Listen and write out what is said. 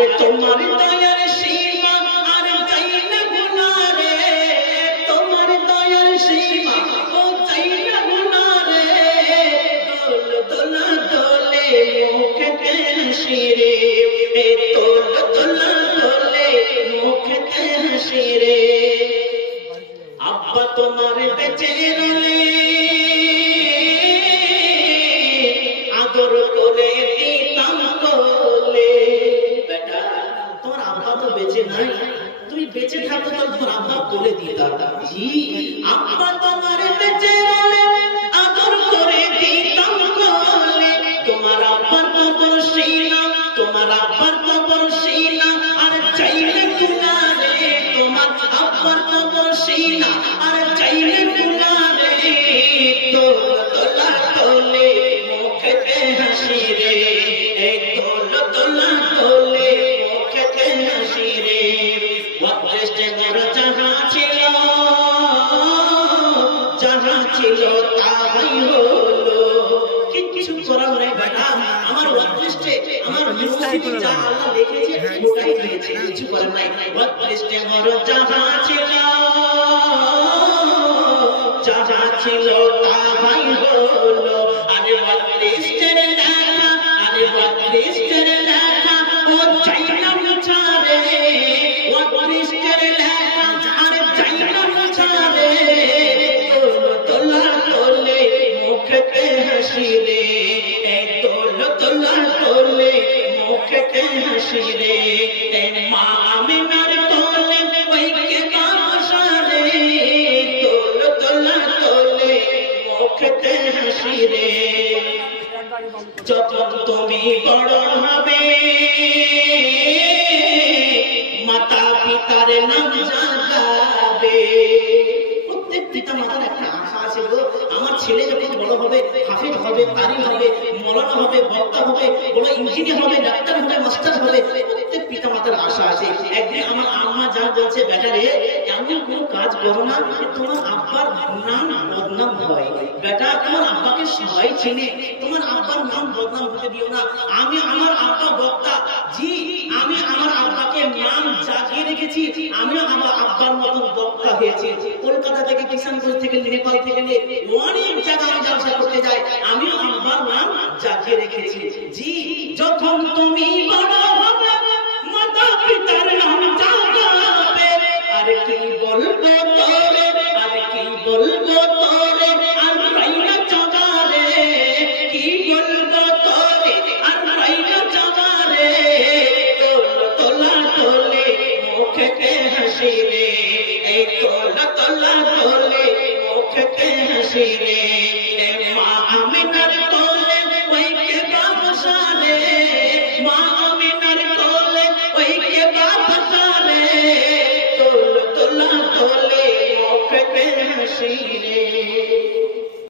আরে তোমার দয়ার সীমা আর চাই না গুনারে, তোমার দয়ার সীমা ও চাই না গুনারে, দোল দোলা দোলে মুখে হাসি রে, এ দোল দোলা দোলে মুখে হাসি রে। আব্বা তোমার বেঁচে রলে আদর করে দিতাম কোলে। বেটা তোমার আব্বা তো বেঁচে নাই, তুমি বেঁচে থাকো তো তোমার আব্বা কোলে দিতাম। জি আব্বা তোমার বেঁচে রলে আদর করে দিতাম কোলে, তোমার আব্বার কবর সিনা, তোমার আব্বার কবর সিনা আর চাইলে গুনারে, তোমার আব্বার কবর সিনা আর চাইলে গুনারে, দোল দোলা দোলে মুখে হাসি রে, এই দোল দোলা দোলে মুখে হাসি রে। ওয়াকৃষ্টে মোর যাহা ছিল, যাহা ছিল তাই হলো, কিছু করার নাই বেটা, আমার ওয়াকৃষ্টে আমার নসিবে যা আল্লাহ লিখেছে ওটাই হয়েছে, কিছু করার নাই। ওয়াকৃষ্টে মোর যাহা ছিল, যাহা ছিল তাই হলো, আরে ওয়াকৃষ্টের লেখা, আরে ওয়াকৃষ্টের লেখা ও চাই না মুছারে, ওয়াকৃষ্টের লেখা আরে চাই না মুছারে, দোল দোলা দোলে মুখে হাসি রে, এই দোল দোলা দোলে মুখে হাসি রে। মা আমিনার কোলে বইকে বাসা রে, দোল দোলা দোলে মুখে হাসি রে। যখন তুমি বড় হবে মাতা পিতার নাম জাগাবে, প্রত্যেক পিতা মাতার একটা আশা আছে গো, আমার ছেলে যখন বড় হবে হাফেজ হবে, কারি হবে, মৌলানা হবে, বক্তা হবে, বড় ইঞ্জিনিয়ার হবে, ডাক্তার হবে, মাস্টার হবে, প্রত্যেক পিতা মাতার আশা আছে। একদিন আমার আম্মা যা বলছে, বেটা রে এমন কোনো কাজ করো না তোমার আব্বার নাম বদনাম হয়, বেটা তোমার আব্বাকে সবাই চেনে, তোমার আব্বার নাম বদনাম হতে দিও না। আমি আমার আব্বা বক্তা, জি আমি আমার আব্বাকে নাম জাগিয়ে রেখেছি, আমিও আমার আব্বার মতন বক্তা হয়েছি। কলকাতা থেকে, কিষানগঞ্জ থেকে, নেপাল থেকে অনেক জায়গায় আমি জলসা করতে যাই, আমিও আব্বার নাম জাগিয়ে রেখেছি। জি যখন তুমি বড় হবে মাতা পিতার নাম